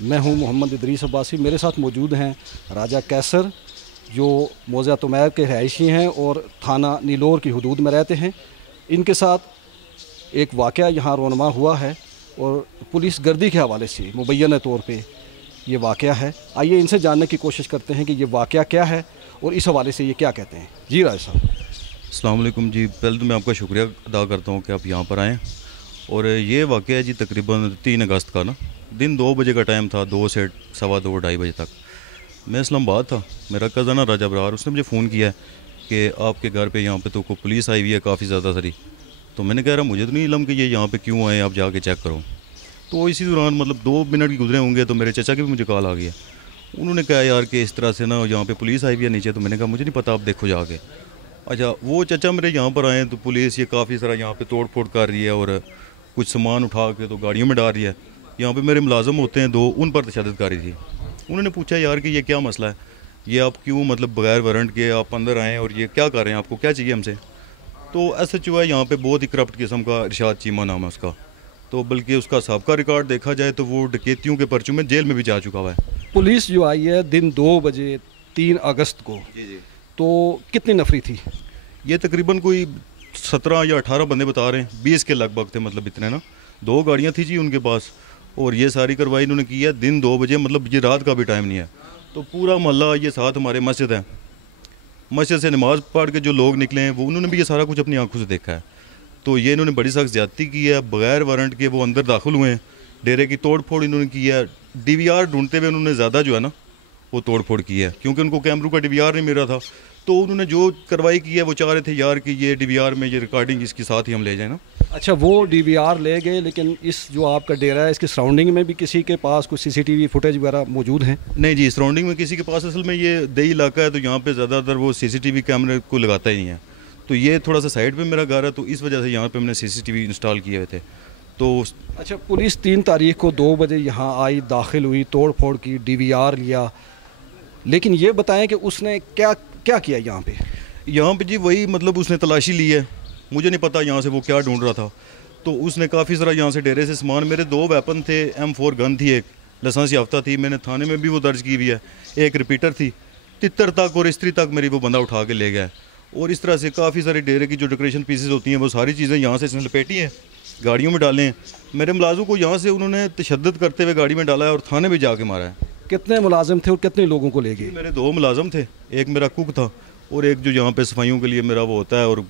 मैं हूं मोहम्मद इदरीस अब्बासी। मेरे साथ मौजूद हैं राजा कैसर, जो मौज़ा तुमैब के रहायशी हैं और थाना नीलोर की हदूद में रहते हैं। इनके साथ एक वाक़या यहाँ रोनमा हुआ है और पुलिस गर्दी के हवाले से मुबैना तौर पे ये वाक़या है। आइए इनसे जानने की कोशिश करते हैं कि ये वाक़या क्या है और इस हवाले से ये क्या कहते हैं। जी राजा साहब। अस्सलाम वालेकुम जी। पहले तो मैं आपका शुक्रिया अदा करता हूँ कि आप यहाँ पर आएँ। और ये वाक़या है जी तकरीबन 3 अगस्त का ना, दिन 2 बजे का टाइम था, 2 से सवा 2 ढाई बजे तक। मैं इस्लामाबाद था, मेरा कज़न है राजा बरार, उसने मुझे फ़ोन किया कि आपके घर पे यहाँ पे तो को पुलिस आई हुई है काफ़ी ज़्यादा सारी। तो मैंने कह रहा मुझे तो नहीं इलम कि ये यहाँ पे क्यों आए, आप जाके चेक करो। तो इसी दौरान मतलब 2 मिनट की गुजरे होंगे तो मेरे चाचा की भी मुझे कॉल आ गया। उन्होंने कहा यार कि इस तरह से ना यहाँ पे पुलिस आई हुई है नीचे। तो मैंने कहा मुझे नहीं पता, आप देखो जाके। अच्छा, वो चाचा मेरे यहाँ पर आए तो पुलिस ये काफ़ी सारा यहाँ पे तोड़ फोड़ कर रही है और कुछ सामान उठा के तो गाड़ियों में डाल रही है। यहाँ पे मेरे मुलाजम होते हैं 2, उन पर तशद्दुद कर रही थी। उन्होंने पूछा यार कि ये क्या मसला है, ये आप क्यों मतलब बगैर वारंट के आप अंदर आएँ और ये क्या कर रहे हैं, आपको क्या चाहिए हमसे। तो SHO है यहाँ पे, बहुत ही करप्ट किस्म का, इरशाद चीमा नाम है उसका। तो बल्कि उसका सबका रिकॉर्ड देखा जाए तो वो डकैतियों के पर्चों में जेल में भी जा चुका हुआ है। पुलिस जो आई है दिन 2 बजे 3 अगस्त को, तो कितनी नफरी थी? ये तकरीबन कोई 17 या 18 बंदे बता रहे हैं, 20 के लगभग थे, मतलब इतने ना। 2 गाड़ियाँ थी जी उनके पास और ये सारी कार्रवाई इन्होंने की है दिन 2 बजे, मतलब ये रात का भी टाइम नहीं है। तो पूरा मोहल्ला, ये साथ हमारे मस्जिद है, मस्जिद से नमाज़ पढ़ के जो लोग निकले हैं वो उन्होंने भी ये सारा कुछ अपनी आंखों से देखा है। तो ये इन्होंने बड़ी सख्त ज़्यादती की है, बगैर वारंट के वो अंदर दाखिल हुए हैं, डेरे की तोड़ फोड़ इन्होंने की है। DVR ढूंढते हुए उन्होंने ज़्यादा जो है ना वो तोड़ फोड़ की है, क्योंकि उनको कैमरों का DVR नहीं मिल रहा था। तो उन्होंने जो कार्रवाई की है वो चाह रहे थे यार कि ये DVR में ये रिकॉर्डिंग इसके साथ ही हम ले जाए ना। अच्छा, वो DVR ले गए, लेकिन इस जो आपका डेरा है इसके सराउंडिंग में भी किसी के पास कुछ CCTV फुटेज वगैरह मौजूद हैं? नहीं जी, सराउंडिंग में किसी के पास, असल में ये दही इलाका है तो यहाँ पे ज़्यादातर वो CCTV कैमरे को लगाता ही नहीं है। तो ये थोड़ा सा साइड पे मेरा घर है, तो इस वजह से यहाँ पे हमने CCTV इंस्टॉल किए हुए थे। तो अच्छा, पुलिस 3 तारीख को 2 बजे यहाँ आई, दाखिल हुई, तोड़ फोड़ की, DVR लिया, लेकिन ये बताएं कि उसने क्या क्या किया यहाँ पे? यहाँ पे जी वही मतलब उसने तलाशी ली है, मुझे नहीं पता यहाँ से वो क्या ढूंढ रहा था। तो उसने काफ़ी सारा यहाँ से डेरे से सामान, मेरे 2 वेपन थे, M4 गन थी, एक लाइसेंस याफ्ता थी, मैंने थाने में भी वो दर्ज की हुई है, एक रिपीटर थी, तितर तक और स्त्री तक मेरी वो बंदा उठा के ले गया है। और इस तरह से काफ़ी सारे डेरे की जो डेकोरेशन पीसेस होती हैं वो सारी चीज़ें यहाँ से इसने लपेटी हैं, गाड़ियों में डाले हैं। मेरे मुलाजिम को यहाँ से उन्होंने तशद्दुद करते हुए गाड़ी में डाला है और थाने में जाके मारा है। कितने मुलाजिम थे और कितने लोगों को ले गए? मेरे 2 मुलाजिम थे, एक मेरा कुक था और एक जो यहाँ पे सफाइयों के लिए मेरा वो होता है, और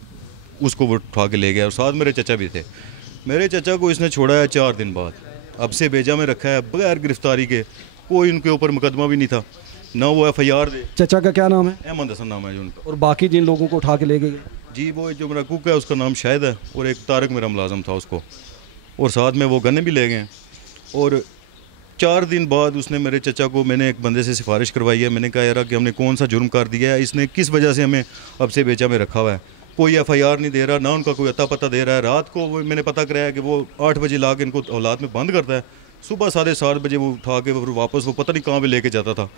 उसको वो उठा के ले गया। और साथ मेरे चचा भी थे। मेरे चचा को इसने छोड़ा है 4 दिन बाद, अब से बेजा में रखा है बगैर गिरफ्तारी के, कोई उनके ऊपर मुकदमा भी नहीं था, ना वो FIR दे। चचा का क्या नाम है? अहमद हसन नाम है जो उनका। और बाकी जिन लोगों को उठा के ले गए? जी, वो जो मेरा कुक है उसका नाम शाहिद है और एक तारक मेरा मुलाजम था उसको, और साथ में वो गन्ने भी ले गए। और 4 दिन बाद उसने मेरे चचा को, मैंने एक बंदे से सिफारिश करवाई है, मैंने कहा यार कि हमने कौन सा जुर्म कर दिया है, इसने किस वजह से हमें अब से बेचा में रखा हुआ है। कोई FIR नहीं दे रहा, ना उनका कोई अता पता दे रहा है। रात को वो मैंने पता कराया कि वो 8 बजे ला के इनको औलाद में बंद करता है, सुबह 7:30 बजे वो उठा के फिर वापस वो पता नहीं कहाँ पे लेके जाता था।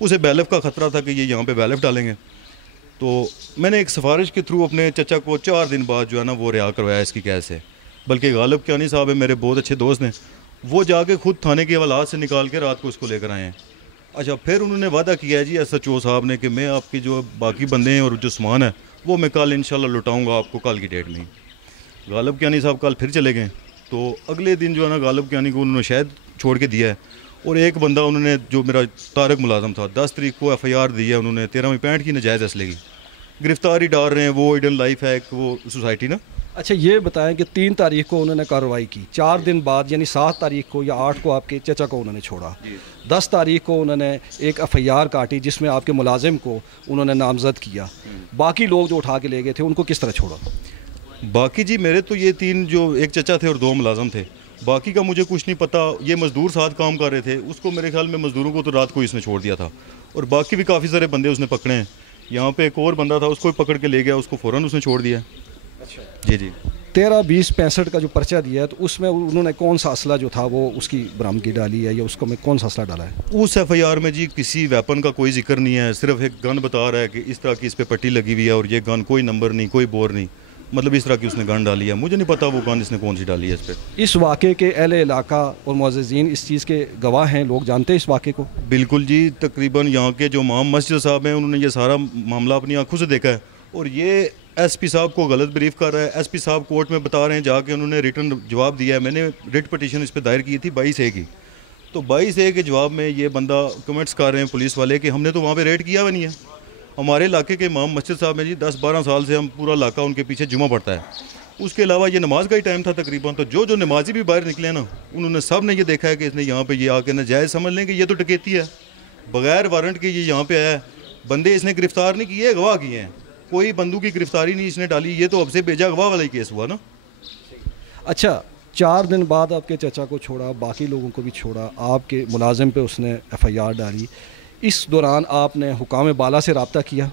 उसे बैलफ का ख़तरा था कि ये यहाँ पे बैलफ डालेंगे। तो मैंने एक सिफारिश के थ्रू अपने चचा को 4 दिन बाद जो है ना वो रिहा करवाया इसकी कैद से। बल्कि गालिब कियानी साहब है, मेरे बहुत अच्छे दोस्त हैं, वो जाके खुद थाने के हवालात से निकाल के रात को उसको लेकर आए हैं। अच्छा, फिर उन्होंने वादा किया है जी SHO साहब ने कि मैं आपकी जो बाकी बंदे हैं और जो सामान है वो मैं कल इंशाल्लाह लुटाऊंगा आपको, कल की डेट में। गालिब कियानी साहब कल फिर चले गए। तो अगले दिन जो है ना गालिब कियानी को उन्होंने शायद छोड़ के दिया है। और एक बंदा उन्होंने, जो मेरा तारक मुलाजम था, 10 तारीख को FIR दी है उन्होंने 1365 की नाजायज़ असले की, गिरफ्तारी डाल रहे हैं। वो ईडन लाइफ है एक वो सोसाइटी ना। अच्छा, ये बताएं कि 3 तारीख को उन्होंने कार्रवाई की, 4 दिन बाद यानी 7 तारीख को या 8 को आपके चचा को उन्होंने छोड़ा, 10 तारीख को उन्होंने एक FIR काटी जिसमें आपके मुलाजिम को उन्होंने नामजद किया। बाकी लोग जो उठा के ले गए थे उनको किस तरह छोड़ा? बाकी जी मेरे तो ये 3, जो एक चचा थे और 2 मुलाजिम थे, बाकी का मुझे कुछ नहीं पता। ये मज़दूर साथ काम कर रहे थे, उसको मेरे ख्याल में मज़दूरों को तो रात को इसने छोड़ दिया था। और बाकी भी काफ़ी सारे बंदे उसने पकड़े हैं। यहाँ पे एक और बंदा था, उसको भी पकड़ के ले गया, उसको फ़ौरन उसने छोड़ दिया। अच्छा जी जी। 13-20-65 का जो पर्चा दिया है तो उसमें उन्होंने कौन सा असला जो था वो उसकी बरामदगी डाली है या उसको में कौन सा असला डाला है? उस FIR में जी किसी वेपन का कोई जिक्र नहीं है, सिर्फ एक गन बता रहा है कि इस तरह की इस पर पट्टी लगी हुई है और ये गन, कोई नंबर नहीं, कोई बोर नहीं। मतलब इस तरह की उसने गन डाली है। मुझे नहीं पता वो गन इसने कौन सी डाली है इस पर। इस वाक़े के अहले इलाका और मुअज़्ज़िज़ीन इस चीज़ के गवाह हैं, लोग जानते हैं इस वाक़े को? बिल्कुल जी, तकरीबन यहाँ के जो इमाम मस्जिद साहब हैं उन्होंने ये सारा मामला अपनी आंखों से देखा है। और ये एसपी साहब को गलत ब्रीफ कर रहा है। एसपी साहब कोर्ट में बता रहे हैं जाके उन्होंने रिटर्न जवाब दिया है। मैंने रिट पटिशन इस पर दायर की थी 22A की, तो 22A के जवाब में ये बंदा कमेंट्स कर रहे हैं पुलिस वाले कि हमने तो वहाँ पे रेड किया हुआ नहीं है। हमारे इलाके के इमाम मस्जिद साहब में जी 10-12 साल से हम पूरा इलाका उनके पीछे जुमा पड़ता है। उसके अलावा ये नमाज का ही टाइम था तकरीबन, तो जो नमाजी भी बाहर निकले ना, उन्होंने सब ने ये देखा है कि इसने यहाँ पे ये आके नाजायज़ समझ लें कि ये तो डकैती है, बगैर वारंट के ये यहाँ पे आया है। बंदे इसने गिरफ्तार नहीं किए, अगवा किए हैं। कोई बंदूक की गिरफ्तारी नहीं इसने डाली। ये तो अब से बेजा अगवा वाला ही केस हुआ ना। अच्छा, 4 दिन बाद आपके चचा को छोड़ा, बाकी लोगों को भी छोड़ा, आपके मुलाजिम पे उसने FIR डाली। इस दौरान आपने हुकाम बाला से रब्ता किया?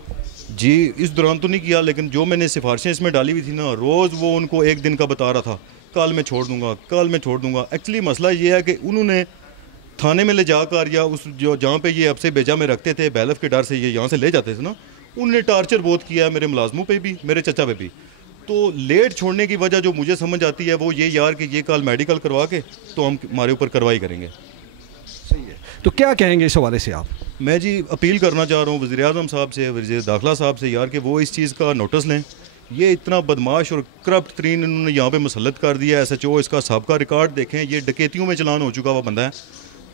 जी, इस दौरान तो नहीं किया, लेकिन जो मैंने सिफारिशें इसमें डाली हुई थी ना, रोज़ वो उनको एक दिन का बता रहा था, कल मैं छोड़ दूंगा, कल मैं छोड़ दूंगा। एक्चुअली मसला ये है कि उन्होंने थाने में ले जाकर या उस जो जहाँ पे ये अब से बेजा में रखते थे, बैलफ के डर से ये यहाँ से ले जाते थे ना, उन्होंने टार्चर बहुत किया है मेरे मुलाजमों पे भी, मेरे चचा पे भी। तो लेट छोड़ने की वजह जो मुझे समझ आती है वो ये यार कि ये कल मेडिकल करवा के तो हम हमारे ऊपर कार्रवाई करेंगे। सही है, तो क्या कहेंगे इस हवाले से आप? मैं जी अपील करना चाह रहा हूँ वज़ीर-ए-आज़म साहब से, वज़ीर दाखिला साहब से यार कि वो इस चीज़ का नोटिस लें। ये इतना बदमाश और करप्ट तरीन इन्होंने यहाँ पे मुसल्लत कर दिया है। SHO इसका सबका रिकॉर्ड देखें, ये डकैतियों में चलान हो चुका हुआ बंदा है।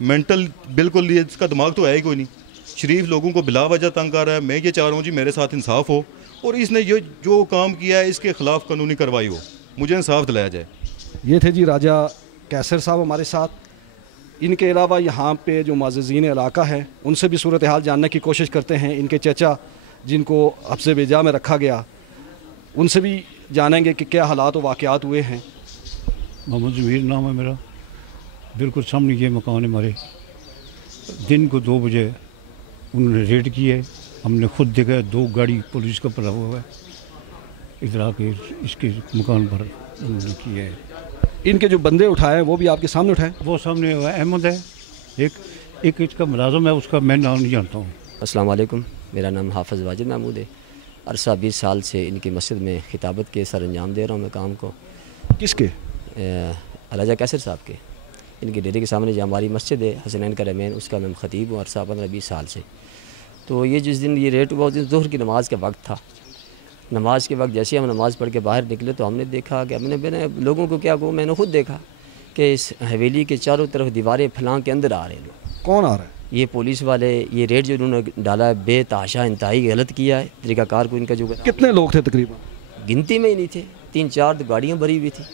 मेंटल बिल्कुल ये इसका दिमाग तो है ही कोई नहीं। शरीफ लोगों को बिला वजह तंग कर रहा है। मैं ये चाह रहा हूँ जी मेरे साथ इंसाफ हो और इसने ये जो काम किया है इसके ख़िलाफ़ कानूनी कार्रवाई हो, मुझे इंसाफ दिलाया जाए। ये थे जी राजा कैसर साहब हमारे साथ। इनके अलावा यहाँ पे जो मुअज़्ज़िज़ीन इलाका है उनसे भी सूरत हाल जानने की कोशिश करते हैं। इनके चचा जिनको हब्से बेजा में रखा गया, उनसे भी जानेंगे कि क्या हालात और वाक़यात हुए हैं। मोहम्मद ज़मीर नाम है मेरा। बिल्कुल सामने ये मकान है हमारे। दिन को 2 बजे उन्होंने रेड की है। हमने खुद देखा है, 2 गाड़ी पुलिस का पड़ा हुआ है इधर आके इसके मकान पर उन्होंने किया है। इनके जो बंदे उठाए वो भी आपके सामने उठाए? वो सामने हुआ अहमद है, एक इसका मुलाज़िम है, उसका मैं नाम नहीं जानता हूँ। अस्सलाम वालेकुम, मेरा नाम हाफ़िज़ वाजिद महमूद है। अरसा 20 साल से इनकी मस्जिद में खिताबत के सर अंजाम दे रहा हूँ मैं काम को। किसके? राजा कैसर साहब के। इनके डेरे के सामने जो हमारी मस्जिद है हसनैन का रमैन, उसका मैं ख़तीब हूँ अरसा 15-20 साल से। तो ये जिस दिन ये रेट हुआ उस दिन ज़ोहर की नमाज़ का वक्त था। नमाज के वक्त जैसे हम नमाज़ पढ़ के बाहर निकले तो हमने देखा कि मैंने लोगों को क्या कहूँ, मैंने खुद देखा कि इस हवेली के चारों तरफ दीवारें फलां के अंदर आ रहे हैं लोग। कौन आ रहा है? ये पुलिस वाले। ये रेट जो उन्होंने डाला है बेतहाशा इंतहाई गलत किया है। तरीक़ाकार को इनका जो कितने लोग थे तकरीबन? गिनती में ही नहीं थे, 3-4 गाड़ियाँ भरी हुई थी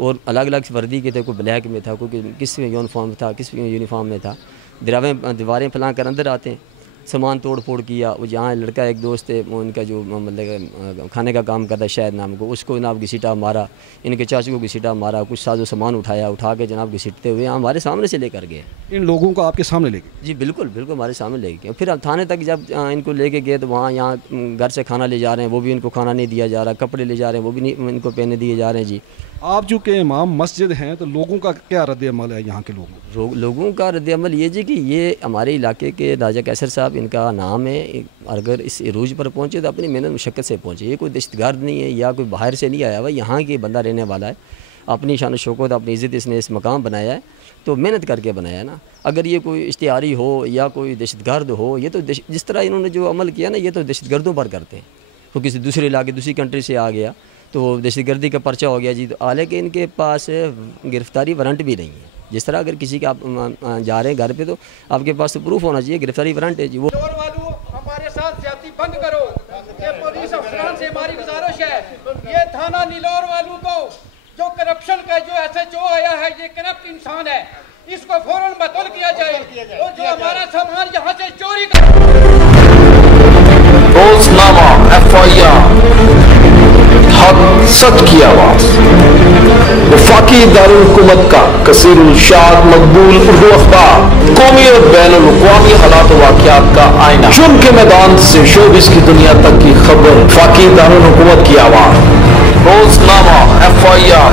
और अलग अलग वर्दी के थे। कोई ब्लैक में था, कोई किस में यूनिफॉर्म था, किस में यूनिफॉर्म में था। दीवारें फैला कर अंदर आते हैं, सामान तोड़ फोड़ किया। वो जहाँ लड़का एक दोस्त है वो इनका जो मतलब खाने का काम करता है शायद नाम को, उसको जनाब घसीटा मारा। इनके चाचू को घसीटा मारा। कुछ साजो सामान उठा के जनाब घसीटते हुए हमारे सामने से लेकर गए। इन लोगों को आपके सामने ले गए? जी बिल्कुल बिल्कुल हमारे सामने ले गए। फिर हम थाने तक जब इनको लेके गए तो वहाँ यहाँ घर से खाना ले जा रहे हैं, वो भी इनको खाना नहीं दिया जा रहा। कपड़े ले जा रहे हैं, वो भी नहीं इनको पहने दिए जा रहे हैं। जी आप चूँकि इमाम मस्जिद हैं तो लोगों का क्या रद्द-ए-अमल है यहाँ के लोगों का रद्द-ए-अमल ये जी कि ये हमारे इलाके के राजा कैसर साहब इनका नाम है। अगर इस इरूज पर पहुँचे तो अपनी मेहनत मुशक्क़त से पहुँचे। ये कोई दहशतगर्द नहीं है या कोई बाहर से नहीं आया हुआ, यहाँ के बंदा रहने वाला है। अपनी शान शौकत अपनी इज़्ज़त इसने इस मकाम बनाया है तो मेहनत करके बनाया है ना। अगर ये कोई इश्तिहारी हो या कोई दहशतगर्द हो, ये तो जिस तरह इन्होंने जो अमल किया ना, ये तो दहशतगर्दों पर करते हैं। तो किसी दूसरे इलाके दूसरी कंट्री से आ गया तो दहशतगर्दी का पर्चा हो गया जी। तो हालांकि इनके पास गिरफ्तारी वारंट भी नहीं है। जिस तरह अगर किसी का आप जा रहे हैं घर पे तो आपके पास तो प्रूफ होना चाहिए, गिरफ्तारी वारंट है जी। वो हमारे साथ ज्यादती बंद करो, ये पुलिस अफसरान से हमारी गुजारिश है। ये थाना नीलोर वालों को जो करप्शन का जो SHO आया है, ये करप्ट इंसान है, इसको फौरन बतौल किया जाए। तो जो हमारा सामान यहाँ से चोरी कर रोजनामा FIR हक सच की आवाज। वफाकी दारुल हुकूमत का कसीरुल शाद मकबूल उर्दू अखबार, कौमी और बैनुल अक़वामी हालात वाक़ियात का आईना। जुर्म के मैदान से शोबिस की दुनिया तक की खबर, वफाकी दारुल हुकूमत की आवाज। रोजनामा FIR